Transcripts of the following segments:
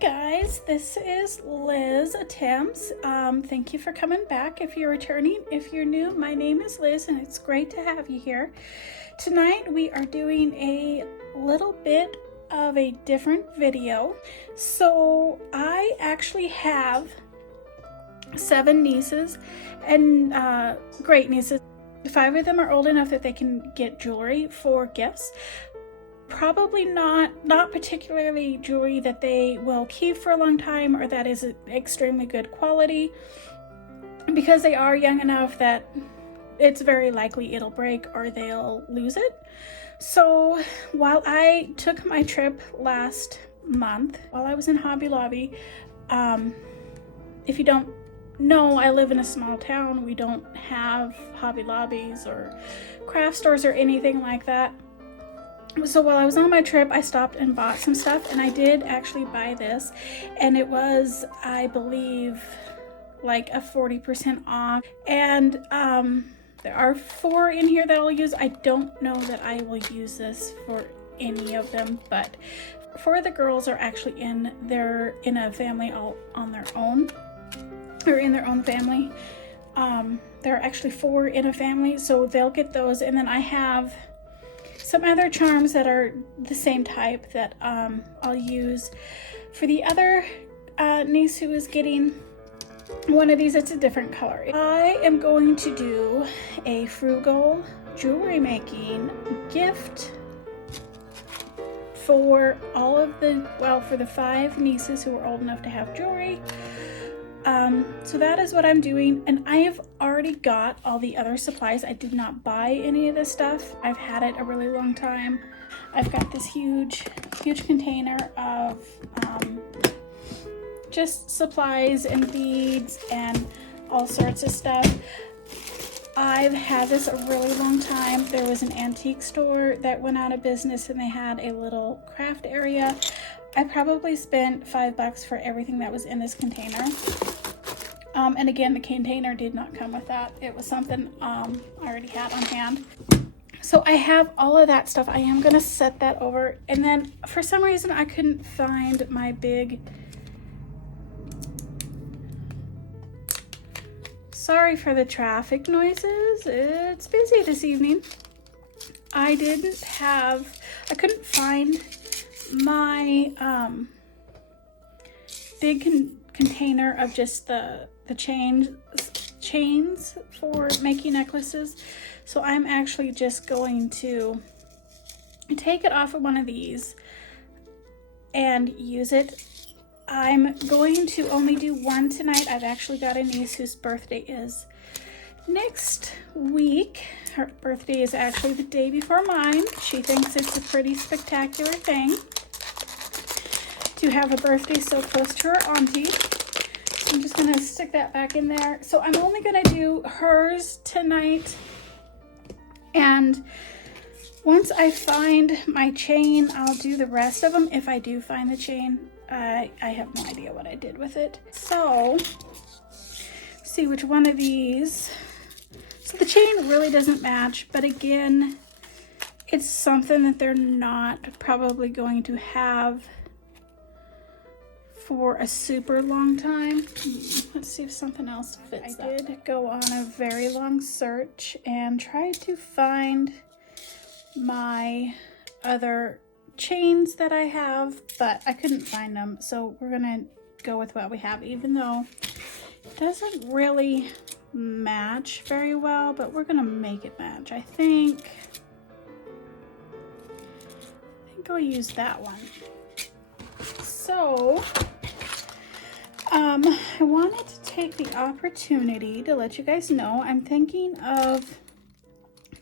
Guys, this is Liz Attempts. Thank you for coming back. If you're returning, if you're new, my name is Liz and it's great to have you here. Tonight we are doing a little bit of a different video. So I actually have 7 nieces and great nieces. 5 of them are old enough that they can get jewelry for gifts. Probably not particularly jewelry that they will keep for a long time or that is extremely good quality, because they are young enough that it's very likely it'll break or they'll lose it. So while I took my trip last month, while I was in Hobby Lobby, if you don't know, I live in a small town. We don't have Hobby Lobbies or craft stores or anything like that. So while I was on my trip, I stopped and bought some stuff, and I did actually buy this, and it was, I believe, like a 40% off. And there are 4 in here that I'll use. I don't know that I will use this for any of them, but 4 of the girls are actually in a family all on their own, or in their own family. There are actually 4 in a family, so they'll get those. And then I have some other charms that are the same type that I'll use for the other niece who is getting one of these. It's a different color. I am going to do a Frugal jewelry making gift for all of for the 5 nieces who are old enough to have jewelry. So that is what I'm doing, and I have already got all the other supplies. I did not buy any of this stuff. I've had it a really long time. I've got this huge container of just supplies and beads and all sorts of stuff. I've had this a really long time. There was an antique store that went out of business and they had a little craft area. I probably spent $5 for everything that was in this container. And again, the container did not come with that. It was something I already had on hand. So I have all of that stuff. I am gonna set that over. And then for some reason, I couldn't find my big... Sorry for the traffic noises. It's busy this evening. I couldn't find my big container of just the chains for making necklaces. So I'm actually just going to take it off of one of these and use it. I'm going to only do one tonight. I've actually got a niece whose birthday is next week. Her birthday is actually the day before mine. She thinks it's a pretty spectacular thing to have a birthday so close to her auntie. So I'm just gonna stick that back in there. So I'm only gonna do hers tonight. And once I find my chain, I'll do the rest of them. If I do find the chain, I have no idea what I did with it. So, see which one of these. So the chain really doesn't match, but again, it's something that they're not probably going to have for a super long time. Let's see if something else fits. I did go on a very long search and tried to find my other chains that I have, but I couldn't find them. So we're gonna go with what we have, even though it doesn't really match very well, but we're gonna make it match. I think I'll use that one. So I wanted to take the opportunity to let you guys know I'm thinking of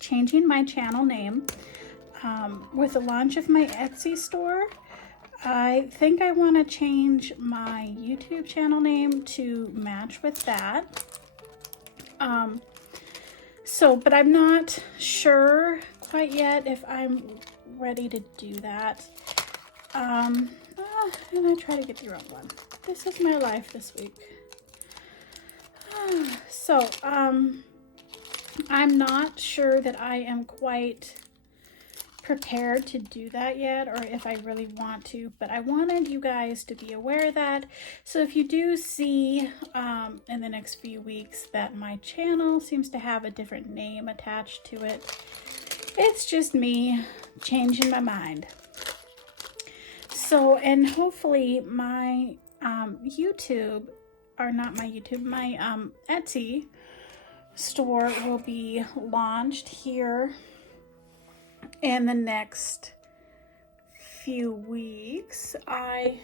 changing my channel name. With the launch of my Etsy store, I think I want to change my YouTube channel name to match with that. But I'm not sure quite yet if I'm ready to do that. And I try to get the wrong one. This is my life this week. So, I'm not sure that I am quite prepared to do that yet, or if I really want to, but I wanted you guys to be aware of that. So if you do see in the next few weeks that my channel seems to have a different name attached to it, it's just me changing my mind. So, and hopefully my YouTube, or not my YouTube, my Etsy store will be launched here in the next few weeks. I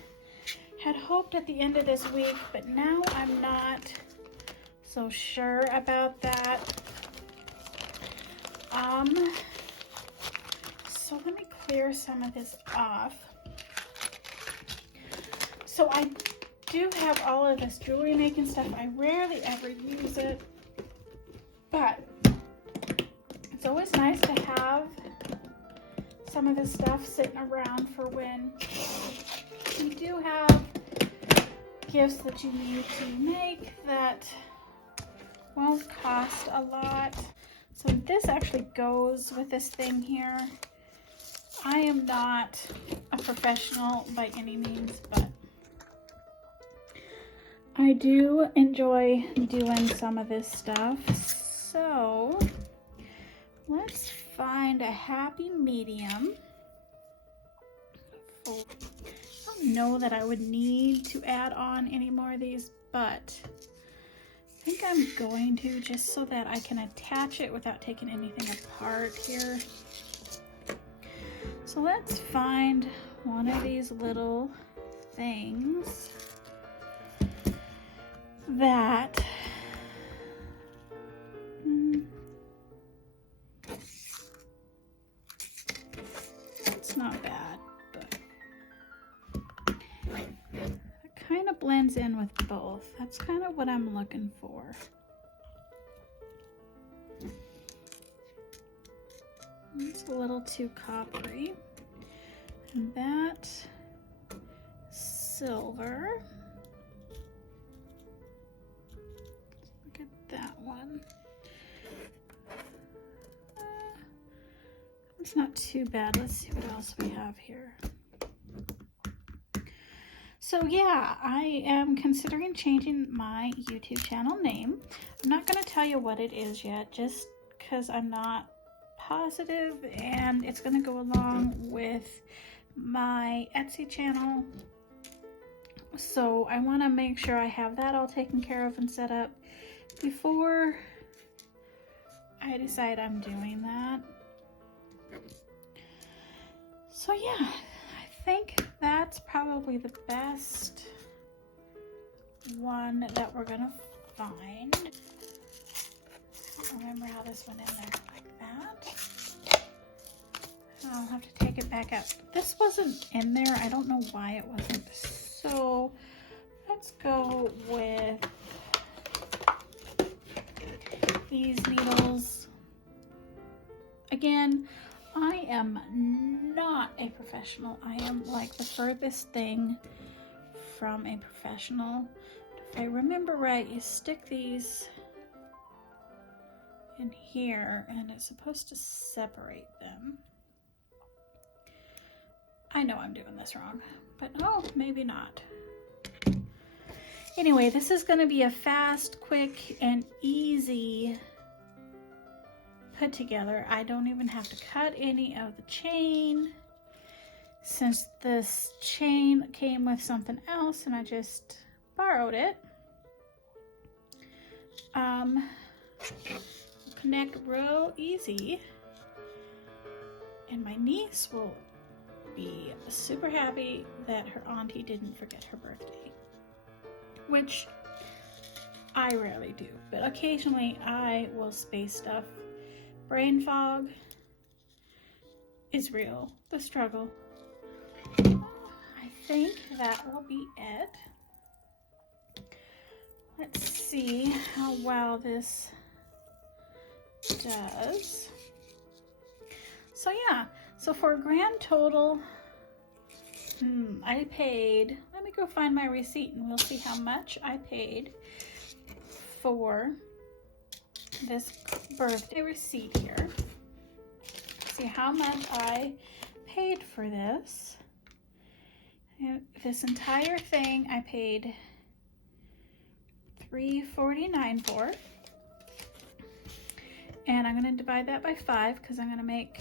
had hoped at the end of this week, but now I'm not so sure about that. So let me clear some of this off. So I do have all of this jewelry making stuff. I rarely ever use it, but it's always nice to have some of this stuff sitting around for when you do have gifts that you need to make that won't cost a lot. So this actually goes with this thing here. I am not a professional by any means, but I do enjoy doing some of this stuff. So let's find a happy medium. I don't know that I would need to add on any more of these, but I think I'm going to, just so that I can attach it without taking anything apart here. So let's find one of these little things that it's not bad, but it kind of blends in with both. That's kind of what I'm looking for. It's a little too coppery. And that silver. Look at that one. It's not too bad. Let's see what else we have here. So yeah, I am considering changing my YouTube channel name. I'm not going to tell you what it is yet, just because I'm not positive, and it's going to go along with my Etsy channel. So I want to make sure I have that all taken care of and set up before I decide I'm doing that. So yeah, I think that's probably the best one that we're gonna find. I don't remember how this went in there, like that. I'll have to take it back up. This wasn't in there. I don't know why it wasn't. So let's go with these needles. Again, I am not a professional. I am like the furthest thing from a professional. If I remember right, you stick these in here and it's supposed to separate them. I know I'm doing this wrong, but oh, maybe not. Anyway, this is going to be a fast, quick, and easy put together. I don't even have to cut any of the chain, since this chain came with something else and I just borrowed it. Connect real easy, and my niece will be super happy that her auntie didn't forget her birthday, which I rarely do, but occasionally I will space stuff. Brain fog is real, the struggle. I think that will be it. Let's see how well this does. So yeah, so for a grand total, I paid, let me go find my receipt and we'll see how much I paid for this birthday receipt here. see how much I paid for this. And this entire thing I paid $3.49 for. And I'm going to divide that by 5 because I'm going to make,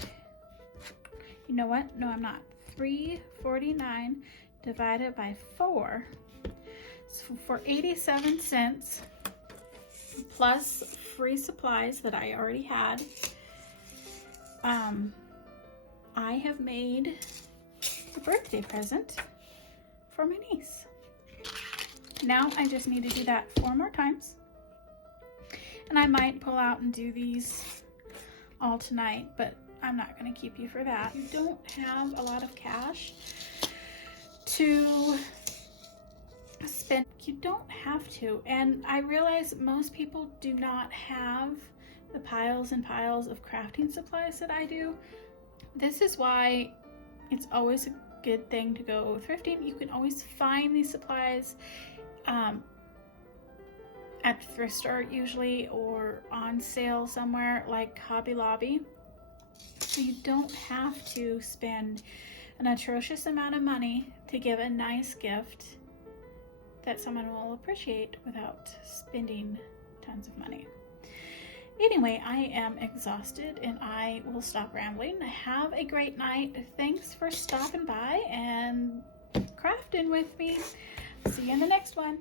you know what? No, I'm not. $3.49 divided by 4. So for 87 cents plus free supplies that I already had, I have made a birthday present for my niece. Now I just need to do that 4 more times. And I might pull out and do these all tonight, but I'm not going to keep you for that. You don't have a lot of cash to spend. You don't have to. And I realize most people do not have the piles and piles of crafting supplies that I do. This is why it's always a good thing to go thrifting. You can always find these supplies at the thrift store usually, or on sale somewhere like Hobby Lobby. So you don't have to spend an atrocious amount of money to give a nice gift that someone will appreciate without spending tons of money. Anyway, I am exhausted and I will stop rambling. Have a great night. Thanks for stopping by and crafting with me. See you in the next one.